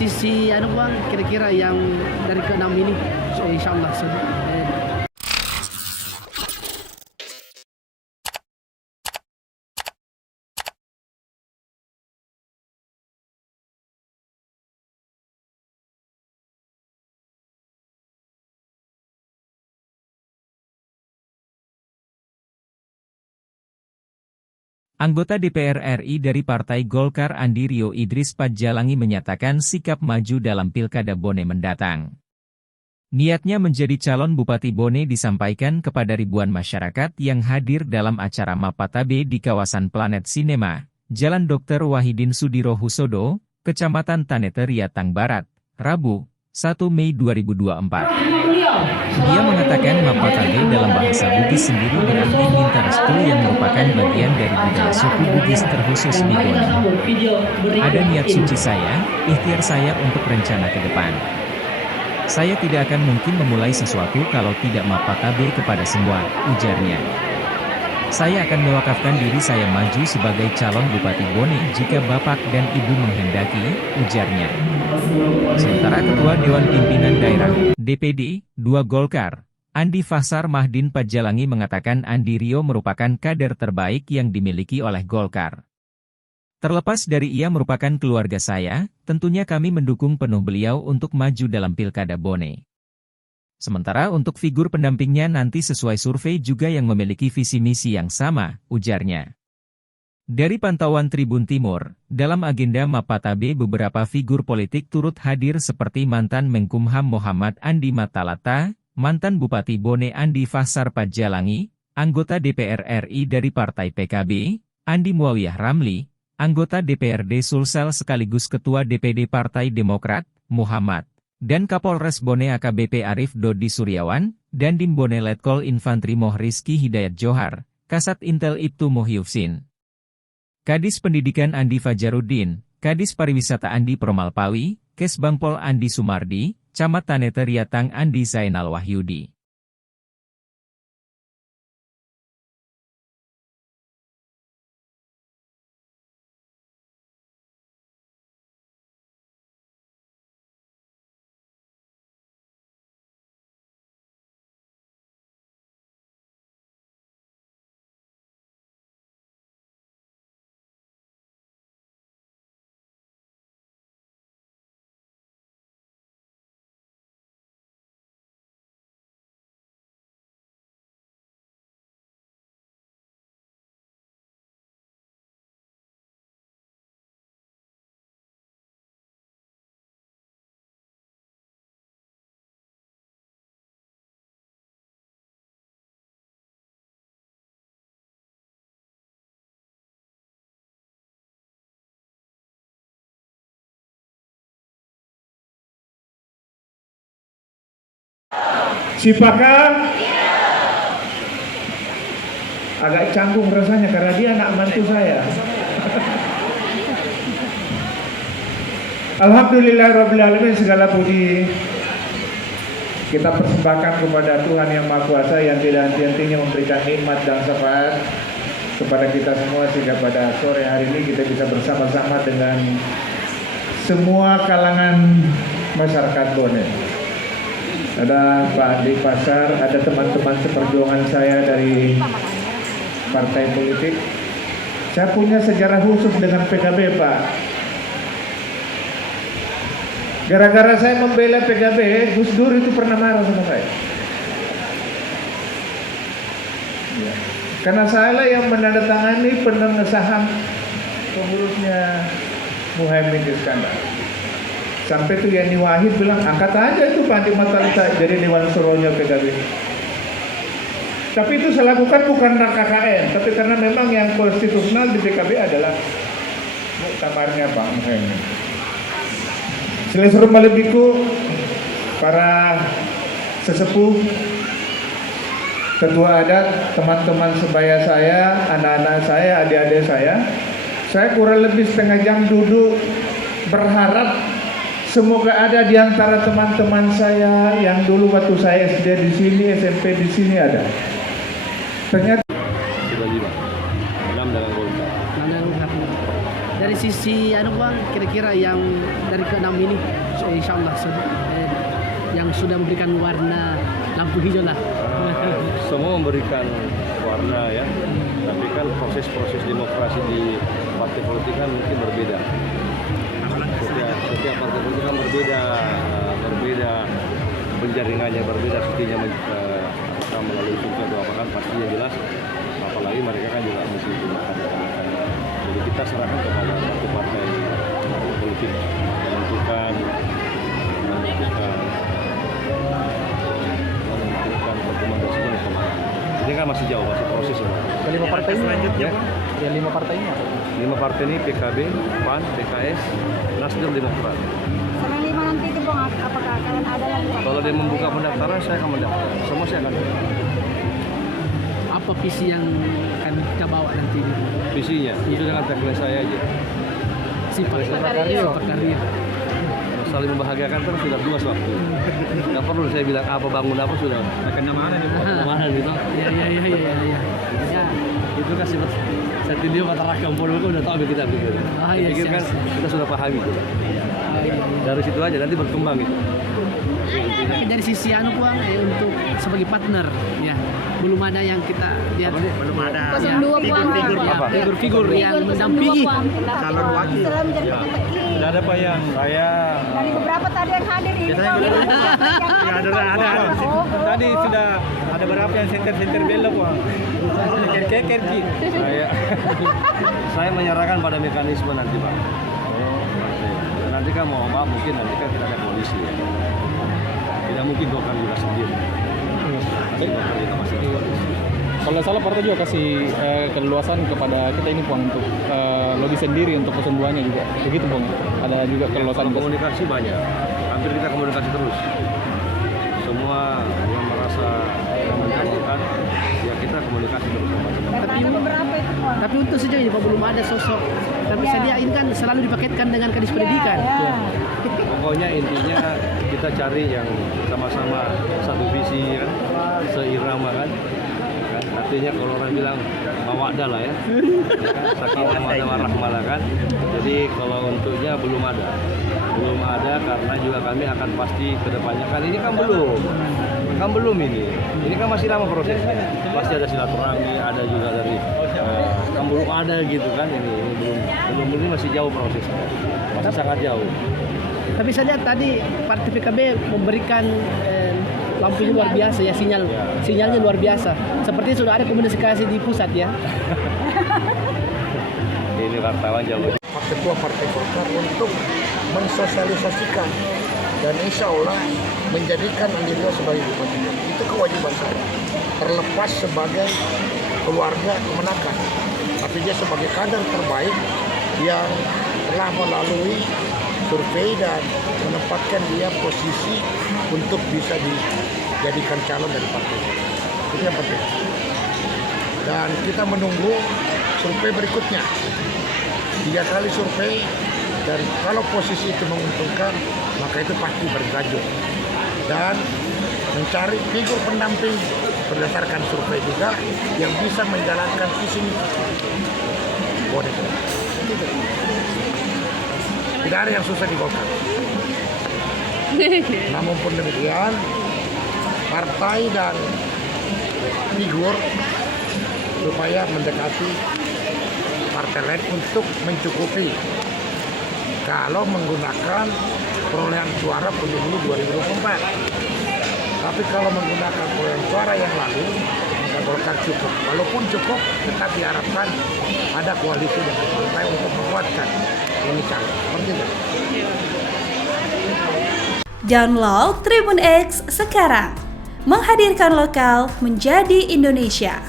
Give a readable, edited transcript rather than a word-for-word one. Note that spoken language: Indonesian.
sisi anu bang, kira-kira yang dari keenam ini, so, insya Allah. Anggota DPR RI dari Partai Golkar Andi Rio Idris Padjalangi menyatakan sikap maju dalam Pilkada Bone mendatang. Niatnya menjadi calon Bupati Bone disampaikan kepada ribuan masyarakat yang hadir dalam acara Mapatabe di kawasan Planet Cinema, Jalan Dr. Wahidin Sudirohusodo, Kecamatan Tanete Riatang Barat, Rabu, 1 Mei 2024. Dia mengatakan Mapatabe dalam bahasa Bugis sendiri berarti minta restu yang merupakan bagian dari budaya suku Bugis terkhusus di Bone. Ada niat suci saya, ikhtiar saya untuk rencana ke depan. Saya tidak akan mungkin memulai sesuatu kalau tidak Mapatabe kepada semua, ujarnya. Saya akan mewakafkan diri saya maju sebagai calon Bupati Bone jika Bapak dan Ibu menghendaki, ujarnya. Sementara Ketua Dewan Pimpinan Daerah, DPD, 2 Golkar, Andi Fahsar Mahdin Padjalangi mengatakan Andi Rio merupakan kader terbaik yang dimiliki oleh Golkar. Terlepas dari ia merupakan keluarga saya, tentunya kami mendukung penuh beliau untuk maju dalam Pilkada Bone. Sementara untuk figur pendampingnya nanti sesuai survei juga yang memiliki visi misi yang sama, ujarnya. Dari pantauan Tribun Timur, dalam agenda Mapatabe beberapa figur politik turut hadir seperti mantan Menkumham Muhammad Andi Matalata, mantan Bupati Bone Andi Fahsar Padjalangi, anggota DPR RI dari Partai PKB, Andi Muawiyah Ramli, anggota DPRD Sulsel sekaligus Ketua DPD Partai Demokrat, Muhammad, dan Kapolres Bone AKBP Arif Dodi Suryawan, Dandim Bone Letkol Infantri Moh Rizky Hidayat Johar, Kasat Intel Ibtu Muhyufsin, Kadis Pendidikan Andi Fajaruddin, Kadis Pariwisata Andi Promalpawi, Kesbangpol Andi Sumardi, Camat Tanete Riatang Andi Zainal Wahyudi. Sipaka agak canggung rasanya karena dia anak mantu saya. Alhamdulillahirrabbilalamin, segala puji kita persembahkan kepada Tuhan Yang Maha Kuasa yang tidak henti-hentinya memberikan nikmat dan syafaat kepada kita semua, sehingga pada sore hari ini kita bisa bersama-sama dengan semua kalangan masyarakat Bone. Ada Pak Andi Fahsar, ada teman-teman seperjuangan saya dari partai politik. Saya punya sejarah khusus dengan PKB, Pak. Gara-gara saya membela PKB, Gus Dur itu pernah marah sama saya. Ya. Karena saya yang menandatangani pengesahan pengurusnya Muhaimin Iskandar. Sampai tuh Yani Wahid bilang, angkat aja itu Pak Andi Matalata jadi Dewan Suronya PKB. Tapi itu saya lakukan bukan karena KKN, tapi karena memang yang konstitusional di PKB adalah muktamarnya Pak Muhaimin. Selesai malebiku, para sesepuh, ketua adat, teman-teman sebaya saya, anak-anak saya, adik-adik saya kurang lebih setengah jam duduk berharap semoga ada di antara teman-teman saya yang dulu waktu saya SD di sini, SMP di sini ada. Ternyata Dari Dari sisi bang, kira-kira yang dari keenam ini, insya Allah yang sudah memberikan warna lampu hijau lah. Semua memberikan warna ya, tapi kan proses-proses demokrasi di partai politik kan mungkin berbeda. Setiap partai politik kan berbeda penjaringannya, berbeda sepertinya apakah melalui survei atau apa kan pastinya jelas. Apalagi mereka kan juga mesti ada. Jadi kita serahkan kepada partai politik menentukan rekomendasinya. Ini kan masih jauh, masih proses. Kelima partai selanjutnya, ya? Yang 5 partai ini. 5 partai ini PKB, PAN, PKS, Nasdem, Demokrat. Selain 5 nanti itu Bang, apakah akan ada lagi? Kalau dia membuka pendaftaran, saya akan mendaftar. Semua saya akan. Apa visi yang akan kita bawa nanti? Visinya, itu dengan tagline saya aja. Sifat karir. Saling membahagiakan kan sudah luas waktu. Nggak perlu saya bilang apa bangun apa sudah. Akan mana nih? Mana gitu? Iya. Ya, itu kan sifat satu dia masyarakat kampung itu udah tahu kita pikir. Pikir kan kita sudah pahami gitu. Dari situ aja nanti berkembang gitu. Tapi dari sisi bang, untuk sebagai partner, ya belum ada yang kita lihat. Belum ada. 02 Figur yang mendampingi Calon wakil. Setelah menjadi petinggi. Tidak ada Pak yang saya. Dari beberapa tadi yang hadir ini. Ada. Oh, Tadi sudah ada berapa yang center belok Bang. Keker. Saya menyerahkan pada mekanisme nanti Pak. Nanti kan mau mungkin nanti kan kita ada koalisi ya. Tidak mungkin Golkar juga sendiri. Golkar kita masih ada koalisi. Kalau nggak salah partai juga kasih keleluasan kepada kita ini Bang untuk lobby sendiri untuk kesembuhannya juga. Begitu Bang. Ada juga keleluasan Komunikasi banyak. Hampir kita komunikasi terus. Semua yang merasa mencalonkan ya kita komunikasi terus sama teman. ada beberapa itu Bang. Tapi untuk sejauh ini Pak belum ada sosok. Tapi sedia ini kan selalu dipaketkan dengan kadis pendidikan. Ya. Pokoknya intinya kita cari yang sama-sama satu visi kan, seirama kan. Artinya kalau orang bilang mawaddah lah ya, sakinah mawaddah warahmah kan. Jadi kalau untuknya belum ada karena juga kami akan pasti kedepannya kan ini kan belum ini kan masih lama prosesnya. Pasti ada silaturahmi, ada juga dari kan belum ada gitu kan ini belum masih jauh prosesnya, masih sangat jauh. Tapi saya lihat tadi partai PKB memberikan lampunya luar biasa ya, sinyalnya luar biasa. Seperti sudah ada komunikasi di pusat ya. Ini wartawan jauh. Ketua Partai Golkar untuk mensosialisasikan dan insya Allah menjadikan Andiriyo sebagai bupati. Itu kewajiban saya. Terlepas sebagai keluarga kemenakan, tapi dia sebagai kader terbaik yang telah melalui survei dan menempatkan dia posisi untuk bisa dijadikan calon dari partai. Itu yang penting. Dan kita menunggu survei berikutnya. 3 kali survei, dan kalau posisi itu menguntungkan, maka itu pasti berlanjut. Dan mencari figur pendamping berdasarkan survei juga yang bisa menjalankan visi boleh. Tidak ada yang susah di Golkar. Namun pun demikian, partai dan figur supaya mendekati partai lain untuk mencukupi kalau menggunakan perolehan suara pemilu 2024. Tapi kalau menggunakan perolehan suara yang lalu, maka Golkar cukup. Walaupun cukup, tetap diharapkan ada koalisi dengan partai untuk menguatkan ini calon. Seperti itu. Download Tribun X sekarang, menghadirkan lokal menjadi Indonesia.